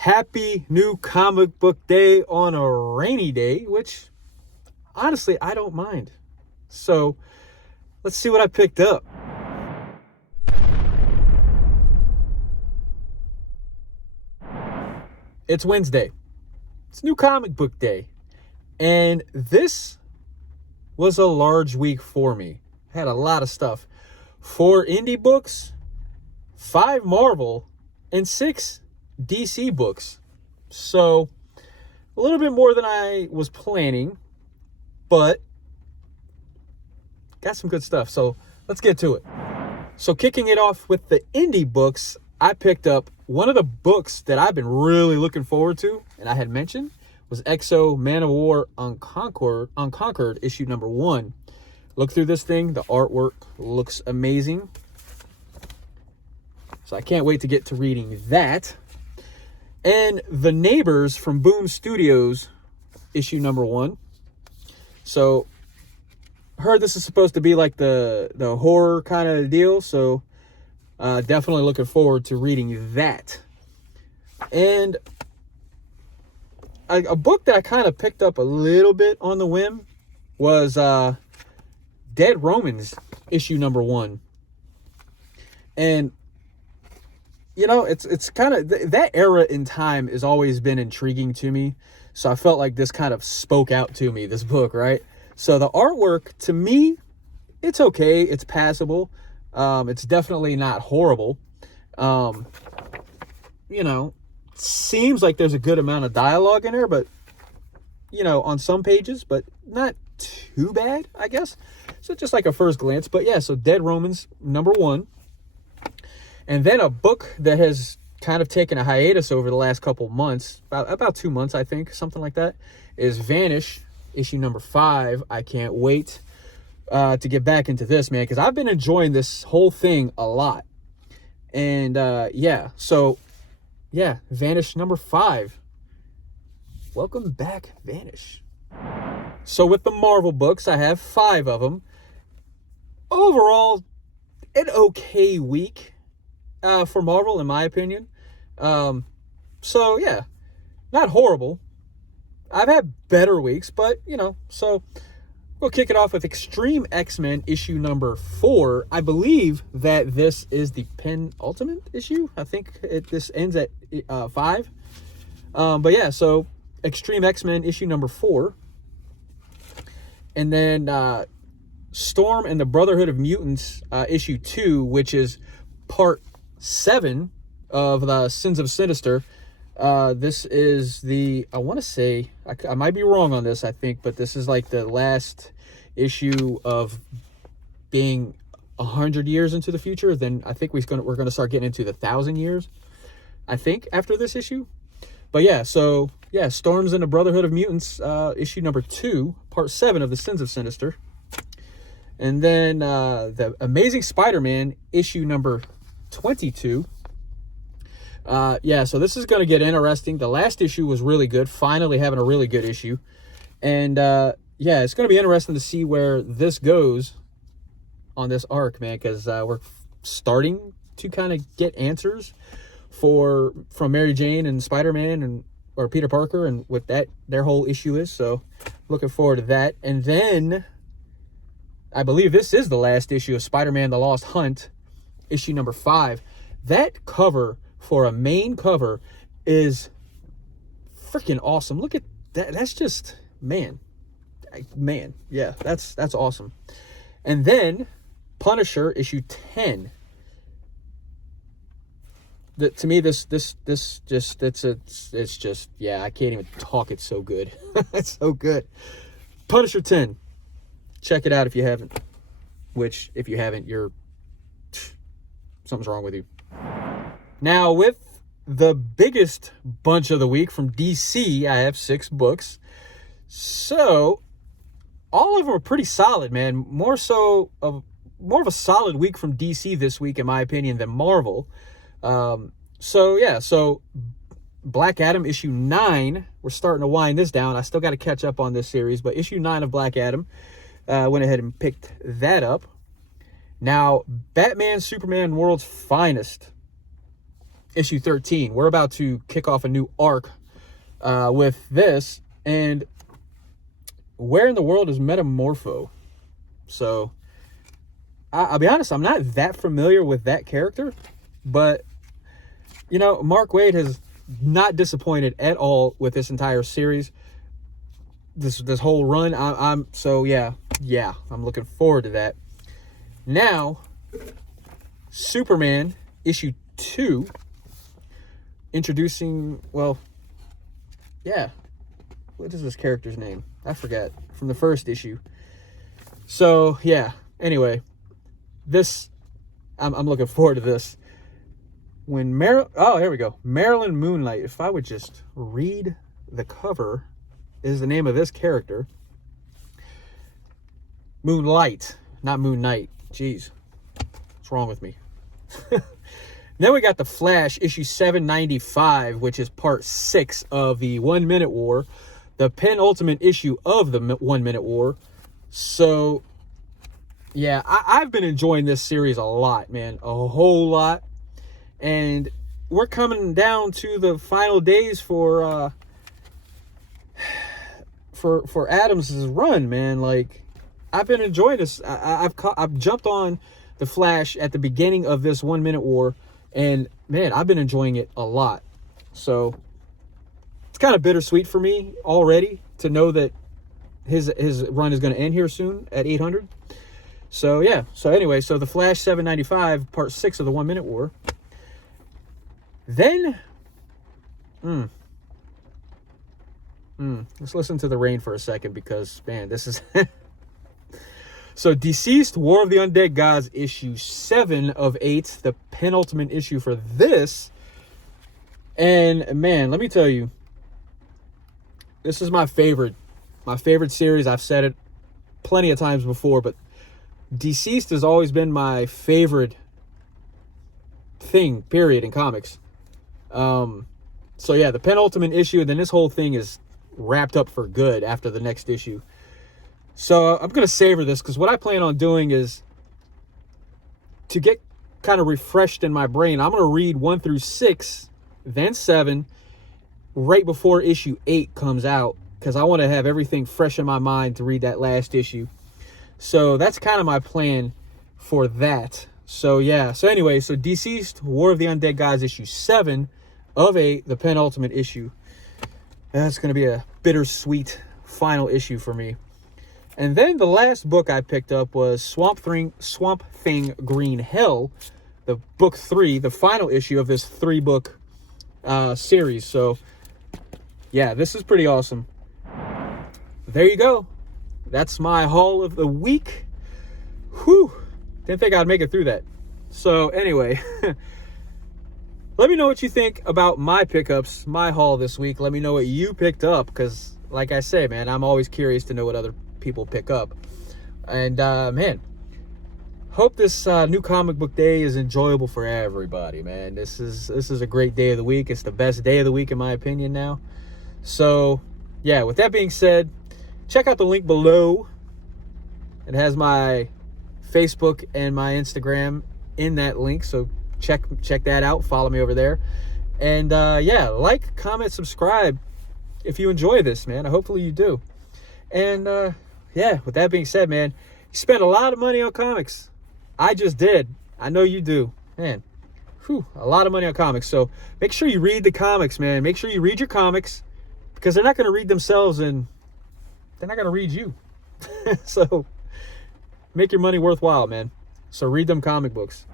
Happy new comic book day on a rainy day, which honestly, I don't mind. So let's see what I picked up. It's Wednesday. It's new comic book day. And this was a large week for me. I had a lot of stuff. 4 indie books, 5 Marvel, and 6 DC books. So a little bit more than I was planning, but got some good stuff. So let's get to it. So kicking it off with the indie books, I picked up one of the books that I've been really looking forward to, and I had mentioned, was XO Man of War Unconquered issue number 1. Look through this thing. The artwork looks amazing. So I can't wait to get to reading that. And The Neighbors from Boom Studios, issue number 1. So heard this is supposed to be like the horror kind of deal. So definitely looking forward to reading that. And a book that I kind of picked up a little bit on the whim was Dead Romans, issue number 1. And you know, it's kind of that era in time has always been intriguing to me. So I felt like this kind of spoke out to me, this book, right? So the artwork, to me, it's okay. It's passable. It's definitely not horrible. You know, seems like there's a good amount of dialogue in there, but, you know, on some pages, but not too bad, I guess. So just like a first glance. But yeah, so Dead Romans, number 1. And then a book that has kind of taken a hiatus over the last couple months, about 2 months, I think, something like that, is Vanish, issue number 5. I can't wait to get back into this, man, because I've been enjoying this whole thing a lot. And yeah, so yeah, Vanish number 5. Welcome back, Vanish. So with the Marvel books, I have 5 of them. Overall, an okay week for Marvel, in my opinion. So yeah, not horrible. I've had better weeks, but you know, so we'll kick it off with Extreme X-Men issue number 4. I believe that this is the penultimate issue. I think this ends at 5. But yeah, so Extreme X-Men issue number 4. And then Storm and the Brotherhood of Mutants issue 2, which is part 7 of the Sins of Sinister. This is the, I want to say, I might be wrong on this, I think, but this is like the last issue of being 100 years into the future. Then I think we're going to start getting into the 1,000 years, I think, after this issue. But yeah, so yeah, Storms and the Brotherhood of Mutants, issue number 2, part 7 of the Sins of Sinister. And then the Amazing Spider-Man issue number 22. Yeah, so this is going to get interesting. The last issue was really good, finally having a really good issue. And yeah, it's going to be interesting to see where this goes on this arc, man, because we're starting to kind of get answers from Mary Jane and Spider-Man or Peter Parker, and what their whole issue is. So looking forward to that. And then I believe this is the last issue of Spider-Man The Lost Hunt, issue number 5. That cover for a main cover is freaking awesome. Look at that. That's just, man, yeah, that's awesome. And then Punisher issue 10. To me, it's just, yeah, I can't even talk. It's so good. It's so good. Punisher 10. Check it out if you haven't. Which, if you haven't, something's wrong with you. Now, with the biggest bunch of the week from DC, I have 6 books. So, all of them are pretty solid, man. More of a solid week from DC this week, in my opinion, than Marvel. So yeah, so Black Adam issue 9, we're starting to wind this down. I still got to catch up on this series, but issue 9 of Black Adam, went ahead and picked that up. Now, Batman, Superman, World's Finest. issue 13. We're about to kick off a new arc with this. And where in the world is Metamorpho? So, I'll be honest, I'm not that familiar with that character. But, you know, Mark Waid has not disappointed at all with this entire series. This whole run. I'm looking forward to that. Now, Superman issue 2, introducing, well, yeah, what is this character's name? I forget, from the first issue. So yeah, anyway, this, I'm looking forward to this. When here we go, Marilyn Moonlight. If I would just read the cover, is the name of this character. Moonlight, not Moon Knight. Jeez, what's wrong with me? Then we got The Flash, issue 795, which is part 6 of the 1 Minute War, the penultimate issue of the 1 Minute War. So, yeah, I've been enjoying this series a lot, man, a whole lot. And we're coming down to the final days for Adams' run, man. Like, I've been enjoying this. I've jumped on The Flash at the beginning of this 1 Minute War, and man, I've been enjoying it a lot. So it's kind of bittersweet for me already to know that his run is going to end here soon at 800. So yeah. So anyway, so The Flash 795, part 6 of the 1 Minute War. Then, let's listen to the rain for a second, because man, this is. So, Deceased, War of the Undead Gods, issue 7 of 8, the penultimate issue for this. And man, let me tell you, this is my favorite series. I've said it plenty of times before, but Deceased has always been my favorite thing, period, in comics. So yeah, the penultimate issue, and then this whole thing is wrapped up for good after the next issue. So I'm going to savor this, because what I plan on doing is to get kind of refreshed in my brain. I'm going to read 1 through 6, then 7, right before issue 8 comes out, because I want to have everything fresh in my mind to read that last issue. So that's kind of my plan for that. So yeah, so anyway, so Deceased, War of the Undead Gods, issue 7 of 8, the penultimate issue. That's going to be a bittersweet final issue for me. And then the last book I picked up was Swamp Thing Green Hell, the book 3, the final issue of this 3-book series. So yeah, this is pretty awesome. There you go. That's my haul of the week. Whew. Didn't think I'd make it through that. So anyway, let me know what you think about my pickups, my haul this week. Let me know what you picked up, because like I say, man, I'm always curious to know what other people pick up. And man, hope this new comic book day is enjoyable for everybody, man. This is a great day of the week. It's the best day of the week in my opinion now. So yeah, with that being said, check out the link below. It has my Facebook and my Instagram in that link, so check that out. Follow me over there. And yeah, like, comment, subscribe if you enjoy this, man. Hopefully you do. And yeah, with that being said, man, you spend a lot of money on comics. I just did. I know you do, man. Whew, a lot of money on comics. So make sure you read the comics, man. Make sure you read your comics, because they're not going to read themselves, and they're not going to read you. So make your money worthwhile, man. So read them comic books.